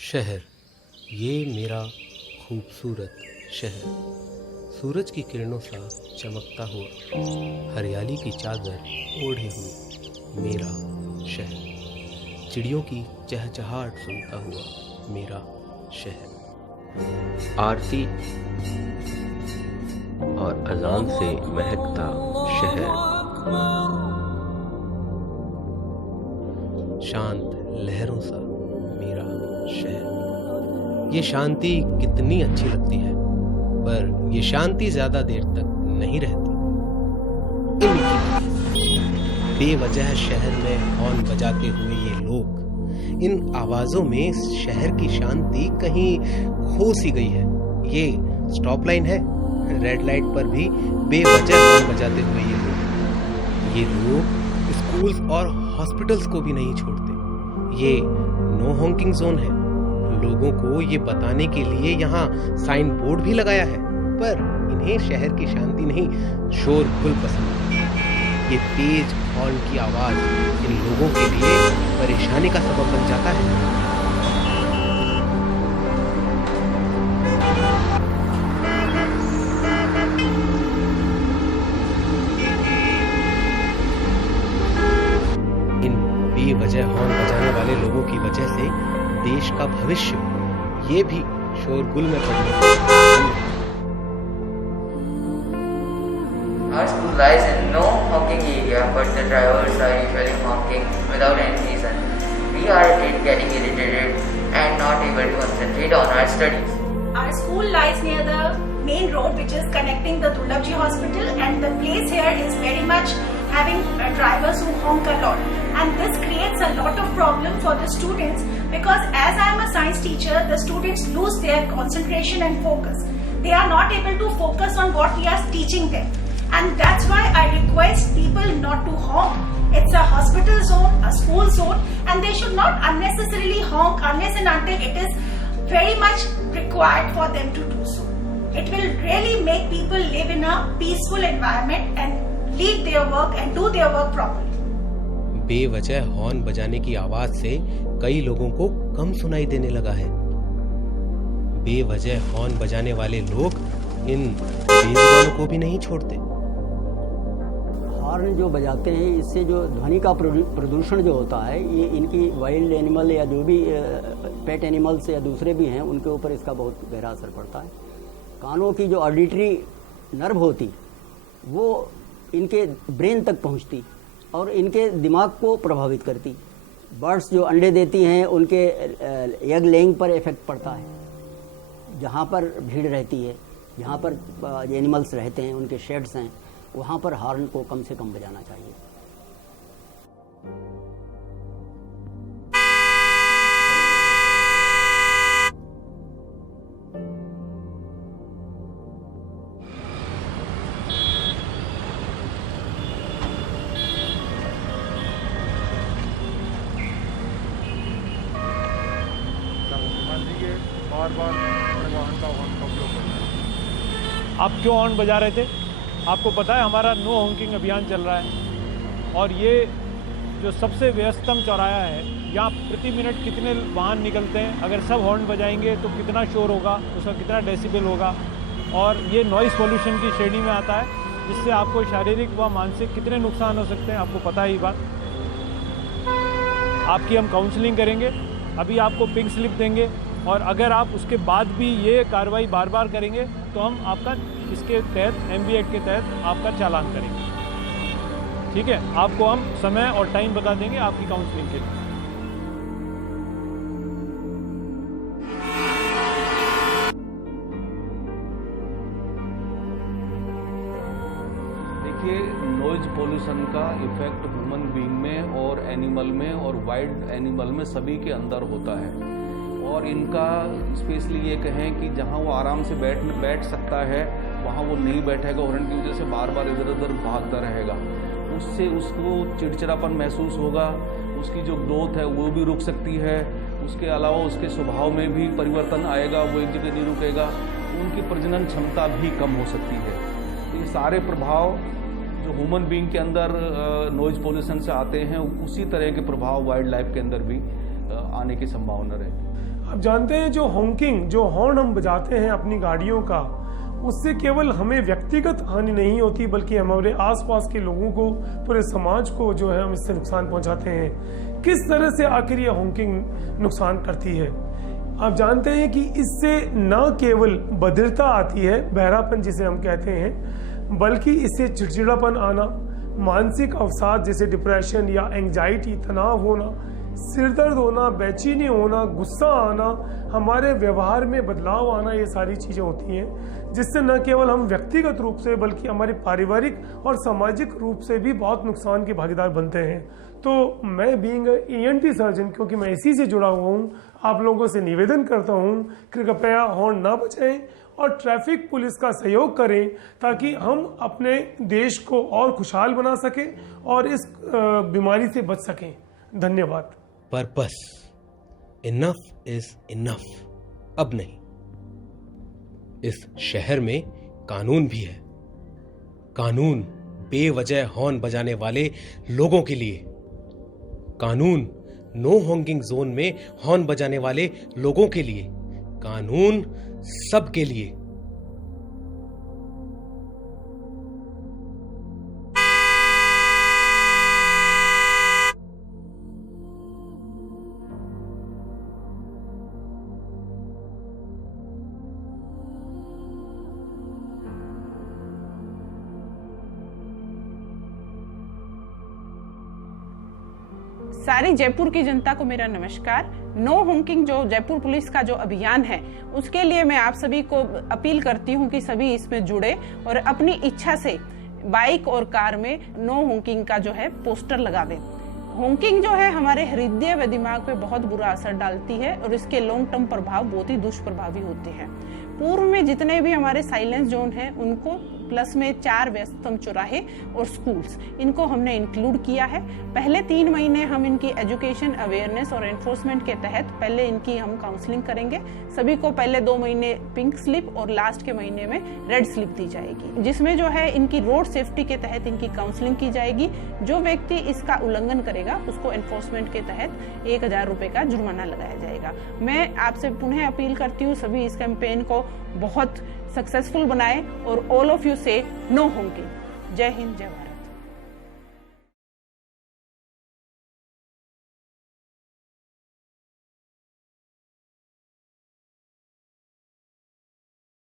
शहर, ये मेरा खूबसूरत शहर, सूरज की किरणों सा चमकता हुआ, हरियाली की चादर ओढ़े हुए मेरा शहर, चिड़ियों की चहचहाहट सुनता हुआ मेरा शहर, आरती और अजान से महकता शहर, शांत लहरों सा मेरा शहर। ये शांति कितनी अच्छी लगती है, पर ये शांति ज्यादा देर तक नहीं रहती। बेवजह शहर में हॉर्न बजाते हुए ये लोग, इन आवाजों में शहर की शांति कहीं खो सी गई है। ये स्टॉप लाइन है, रेड लाइट पर भी बेवजह हॉर्न बजाते हुए ये लोग स्कूल्स और हॉस्पिटल्स को भी नहीं छोड़ते। ये नो हॉकिंग जोन है। लोगों को ये बताने के लिए यहाँ साइन बोर्ड भी लगाया है, पर इन्हें शहर की शांति नहीं, शोरगुल पसंद है। ये तेज हॉर्न की आवाज इन लोगों के लिए परेशानी का सबब बन जाता है। बेवजह हॉर्न बजाने वाले लोगों की वजह से देश का भविष्य ये भी शोरगुल में पड़ गया। Our school lies in no honking area, but the drivers are usually honking without any reason. We are getting irritated and not able to concentrate on our studies. Our school lies near the main road which is connecting the Dullabji hospital, and the place here is very much having drivers who honk a lot, and this creates a lot of problem for the students, because as I am a science teacher, the students lose their concentration and focus. They are not able to focus on what we are teaching them, and that's why I request people not to honk. It's a hospital zone, a school zone, and they should not unnecessarily honk unless and until it is very much required for them to do so. It will really make people live in a peaceful environment and leave their work and do their work properly. बेवजह horn बजाने की आवाज से कई लोगों को कम सुनाई देने लगा है। बेवजह हॉर्न बजाने वाले लोग इन बेजुबानों को भी नहीं छोड़ते। हॉर्न जो बजाते हैं, इससे जो ध्वनि का प्रदूषण जो होता है, ये इनकी वाइल्ड एनिमल या जो भी पेट एनिमल्स या दूसरे भी हैं, उनके ऊपर इसका बहुत गहरा असर पड़ता है। कानों की जो ऑडिटरी नर्व होती, वो इनके ब्रेन तक पहुंचती और इनके दिमाग को प्रभावित करती। बर्ड्स जो अंडे देती हैं, उनके एग लेइंग पर इफेक्ट पड़ता है। जहाँ पर भीड़ रहती है, जहाँ पर एनिमल्स रहते हैं, उनके शेड्स हैं, वहाँ पर हॉर्न को कम से कम बजाना चाहिए। बार वाहन का हॉर्न का उपयोग करना। आप क्यों हॉर्न बजा रहे थे? आपको पता है हमारा नो हॉकिंग अभियान चल रहा है, और ये जो सबसे व्यस्तम चौराहा है, यहाँ प्रति मिनट कितने वाहन निकलते हैं। अगर सब हॉर्न बजाएंगे तो कितना शोर होगा, उसका कितना डेसिबल होगा, और ये नॉइज़ पोल्यूशन की श्रेणी में आता है, जिससे आपको शारीरिक व मानसिक कितने नुकसान हो सकते हैं, आपको पता है ये बात। आपकी हम काउंसलिंग करेंगे, अभी आपको पिंक स्लिप देंगे, और अगर आप उसके बाद भी ये कार्रवाई बार बार करेंगे तो हम आपका इसके तहत MB एक्ट के तहत आपका चालान करेंगे। ठीक है, आपको हम समय और टाइम बता देंगे आपकी काउंसलिंग के लिए। देखिए, नॉइज पोल्यूशन का इफेक्ट ह्यूमन बीइंग में और एनिमल में और वाइल्ड एनिमल में सभी के अंदर होता है, और इनका स्पेशली ये कहें कि जहाँ वो आराम से बैठ सकता है, वहाँ वो नहीं बैठेगा, हॉर्न की वजह से बार बार इधर उधर भागता रहेगा। उससे उसको चिड़चिड़ापन महसूस होगा, उसकी जो ग्रोथ है वो भी रुक सकती है, उसके अलावा उसके स्वभाव में भी परिवर्तन आएगा, वो एक जगह नहीं रुकेगा, उनकी प्रजनन क्षमता भी कम हो सकती है। ये सारे प्रभाव जो ह्यूमन बीइंग के अंदर नॉइज पोल्यूशन से आते हैं, उसी तरह के प्रभाव वाइल्ड लाइफ के अंदर भी आने की संभावना रहती है। आप जानते हैं जो हॉकिंग, जो हॉर्न हम बजाते हैं अपनी गाड़ियों का, उससे केवल हमें व्यक्तिगत हानि नहीं होती बल्कि हमारे आसपास के लोगों को, पूरे समाज को जो है हम इससे नुकसान पहुंचाते हैं। किस तरह से आखिर ये हॉकिंग नुकसान करती है? आप जानते हैं कि इससे न केवल बधिरता आती है, बहरापन जिसे हम कहते हैं, बल्कि इससे चिड़चिड़ापन आना, मानसिक अवसाद जैसे डिप्रेशन या एंजाइटी, तनाव होना, सिरदर्द होना, बेचैनी होना, गुस्सा आना, हमारे व्यवहार में बदलाव आना, ये सारी चीज़ें होती हैं जिससे न केवल हम व्यक्तिगत रूप से बल्कि हमारे पारिवारिक और सामाजिक रूप से भी बहुत नुकसान के भागीदार बनते हैं। तो मैं बीइंग ENT सर्जन, क्योंकि मैं इसी से जुड़ा हुआ हूँ, आप लोगों से निवेदन करता हूँ कि कृपया हॉर्न ना बजाएं और ट्रैफिक पुलिस का सहयोग करें ताकि हम अपने देश को और खुशहाल बना सकें और इस बीमारी से बच सकें। धन्यवाद। Purpose, enough is enough. अब नहीं, इस शहर में कानून भी है। कानून बेवजह हॉर्न बजाने वाले लोगों के लिए, कानून नो हॉकिंग जोन में हॉर्न बजाने वाले लोगों के लिए, कानून सबके लिए। सारी जयपुर की जनता को मेरा नमस्कार। नो हॉकिंग जो जयपुर पुलिस का जो अभियान है, उसके लिए मैं आप सभी को अपील करती हूं कि सभी इसमें जुड़े और अपनी इच्छा से बाइक और कार में नो हॉकिंग का जो है पोस्टर लगा दें। हॉकिंग जो है हमारे हृदय व दिमाग पे बहुत बुरा असर डालती है और इसके लॉन्ग टर्म प्रभाव बहुत ही दुष्प्रभावी होते हैं। पूर्व में जितने भी हमारे साइलेंस जोन हैं उनको प्लस में 4 व्यस्तम चौराहे और स्कूल्स, इनको हमने इंक्लूड किया है। पहले 3 महीने हम इनकी एजुकेशन, अवेयरनेस और एनफोर्समेंट के तहत पहले इनकी हम काउंसलिंग करेंगे। सभी को पहले 2 महीने पिंक स्लिप और लास्ट के महीने में रेड स्लिप दी जाएगी, जिसमें जो है इनकी रोड सेफ्टी के तहत इनकी काउंसलिंग की जाएगी। जो व्यक्ति इसका उल्लंघन करेगा उसको एनफोर्समेंट के तहत 1000 रुपए का जुर्माना लगाया जाएगा। मैं आपसे पुनः अपील करती हूँ सभी इस कैंपेन को बहुत सक्सेसफुल बनाए और ऑल ऑफ यू से नो हॉकिंग। जय हिंद, जय भारत।